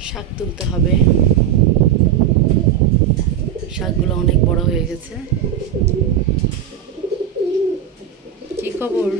শাক তুলতে হবে। শাকগুলো অনেক বড় হয়ে গেছে। কি খবর?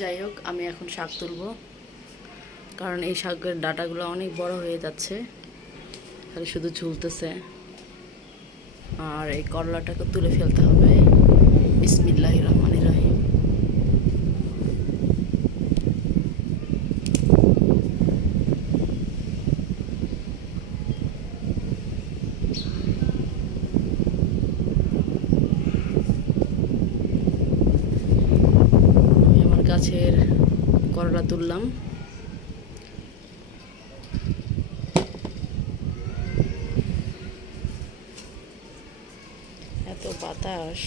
যাই হোক, আমি এখন শাক তুলব। কারণ এই শাকের ডাটাগুলো অনেক বড় হয়ে যাচ্ছে। খালি শুধু ঝুলতেছে। আর এই করলাটাকে তুলে ফেলতে হবে। বিসমিল্লাহ রহমান রাহিম আমি আমার গাছের করলা তুললাম। এত বাতাস।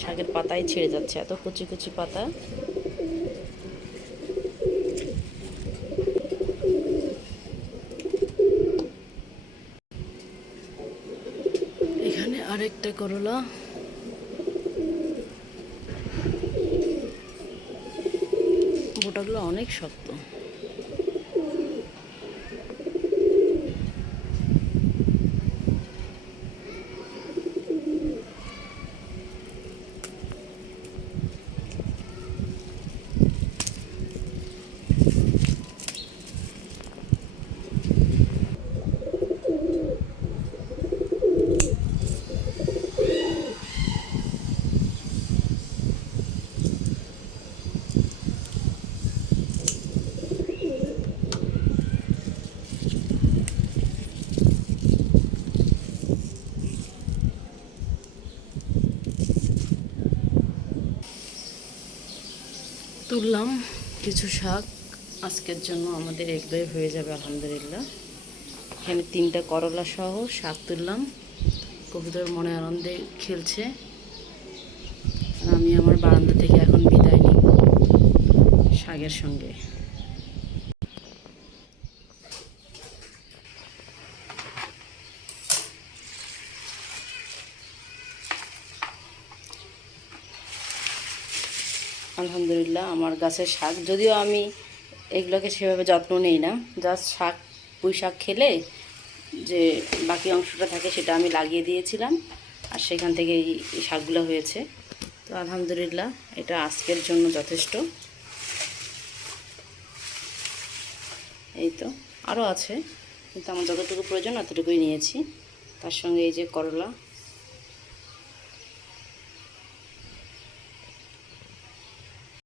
শাকের পাতাই ছেড়ে যাচ্ছে, এত কুচি কুচি পাতা। এখানে আরেকটা করলা। বোটাগুলো অনেক শক্ত তুললাম কিছু শাক। আজকের জন্য আমাদের এগুলোই হয়ে যাবে, আলহামদুলিল্লাহ। এখানে তিনটা করলা সহ শাক তুললাম। কবুতর মনে আনন্দে খেলছে। আমি আমার বারান্দা থেকে এখন বিদায় নিব শাকের সঙ্গে আলহামদুলিল্লাহ, আমার গাছের শাক। যদিও আমি এগুলোকে সেভাবে যত্ন নেই না জাস্ট শাক, পুঁই শাক খেলে যে বাকি অংশটা থাকে সেটা আমি লাগিয়ে দিয়েছিলাম, আর সেখান থেকে এই শাকগুলো হয়েছে। তো আলহামদুলিল্লাহ, এটা আজকের জন্য যথেষ্ট। এই তো, আরও আছে, কিন্তু আমার যতটুকু প্রয়োজন, অতটুকুই নিয়েছি। তার সঙ্গে এই যে করলা